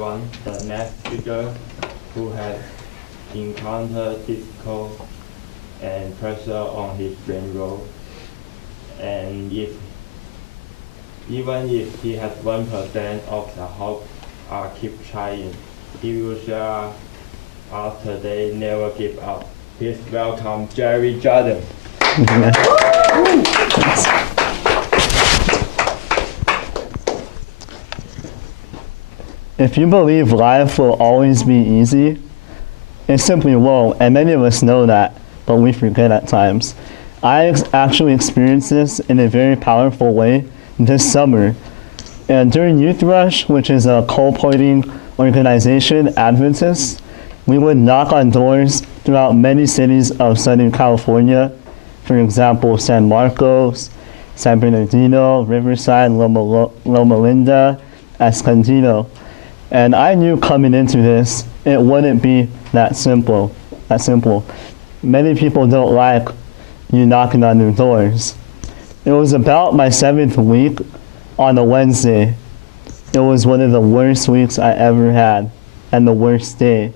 everyone, the next speaker who has encountered difficult and pressure on his brain role, and even if he has 1% of the hope, keep trying. He will share us today, never give up. Please welcome Jerry Jordan. If you believe life will always be easy, it simply won't, and many of us know that, but we forget at times. I actually experienced this in a very powerful way this summer. And during Youth Rush, which is a coal-pointing organization, Adventists, we would knock on doors throughout many cities of Southern California. For example, San Marcos, San Bernardino, Riverside, Loma Linda, Escondido. And I knew coming into this, it wouldn't be that simple. Many people don't like you knocking on their doors. It was about my 7th week on a Wednesday. It was one of the worst weeks I ever had, and the worst day.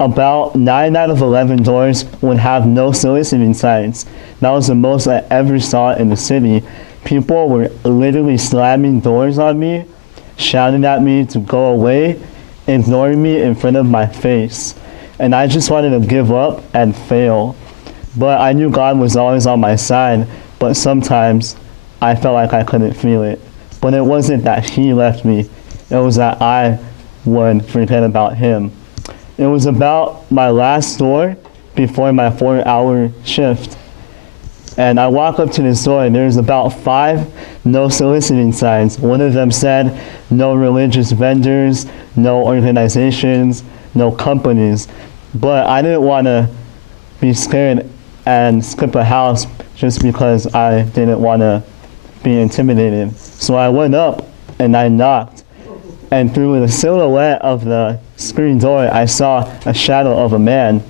About 9 out of 11 doors would have no soliciting signs. That was the most I ever saw in the city. People were literally slamming doors on me, shouting at me to go away, ignoring me in front of my face. And I just wanted to give up and fail. But I knew God was always on my side, but sometimes I felt like I couldn't feel it. But it wasn't that He left me, it was that I would forget about Him. It was about my last door before my 4-hour shift. And I walk up to this door and there's about 5 no soliciting signs. One of them said, no religious vendors, no organizations, no companies. But I didn't want to be scared and skip a house just because I didn't want to be intimidated. So I went up and I knocked. And through the silhouette of the screen door, I saw a shadow of a man.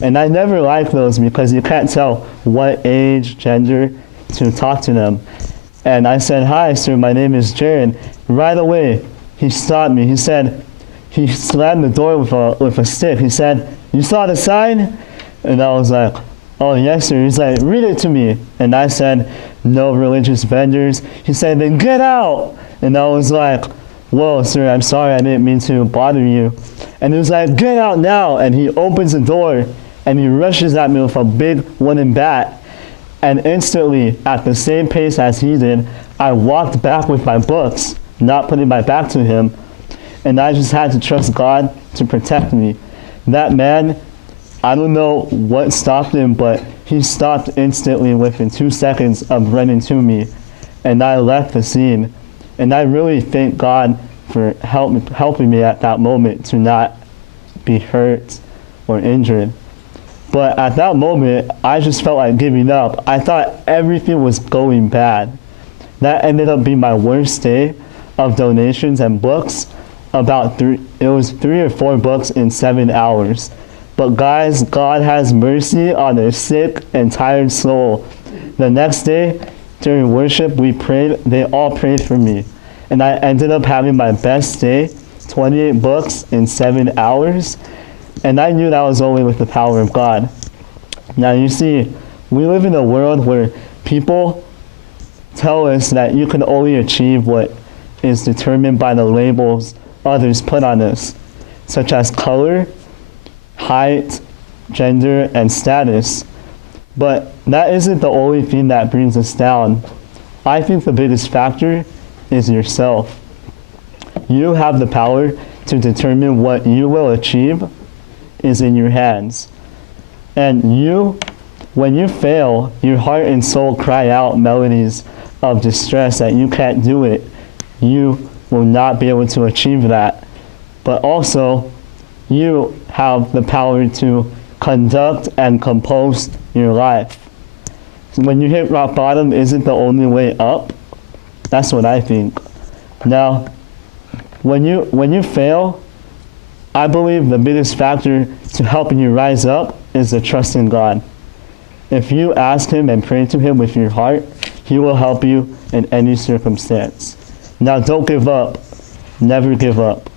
And I never liked those because you can't tell what age, gender to talk to them. And I said, hi, sir, my name is Jared. Right away, he stopped me. He said, he slammed the door with a stick. He said, you saw the sign? And I was like, oh, yes, sir. He's like, read it to me. And I said, no religious vendors. He said, then get out. And I was like, whoa, sir, I'm sorry. I didn't mean to bother you. And he was like, get out now. And he opens the door and he rushes at me with a big wooden bat. And instantly, at the same pace as he did, I walked back with my books, not putting my back to him. And I just had to trust God to protect me. That man, I don't know what stopped him, but he stopped instantly within 2 seconds of running to me. And I left the scene. And I really thank God for helping me at that moment to not be hurt or injured. But at that moment, I just felt like giving up. I thought everything was going bad. That ended up being my worst day of donations and books. It was 3 or 4 books in 7 hours. But guys, God has mercy on a sick and tired soul. The next day, during worship, we prayed. They all prayed for me. And I ended up having my best day, 28 books in 7 hours. And I knew that was only with the power of God. Now you see, we live in a world where people tell us that you can only achieve what is determined by the labels others put on us, such as color, height, gender, and status. But that isn't the only thing that brings us down. I think the biggest factor is yourself. You have the power to determine what you will achieve is in your hands. And when you fail, your heart and soul cry out melodies of distress that you can't do it. You will not be able to achieve that. But also, you have the power to conduct and compose your life. So when you hit rock bottom isn't the only way up. That's what I think. Now, when you fail, I believe the biggest factor to helping you rise up is the trust in God. If you ask Him and pray to Him with your heart, He will help you in any circumstance. Now, don't give up. Never give up.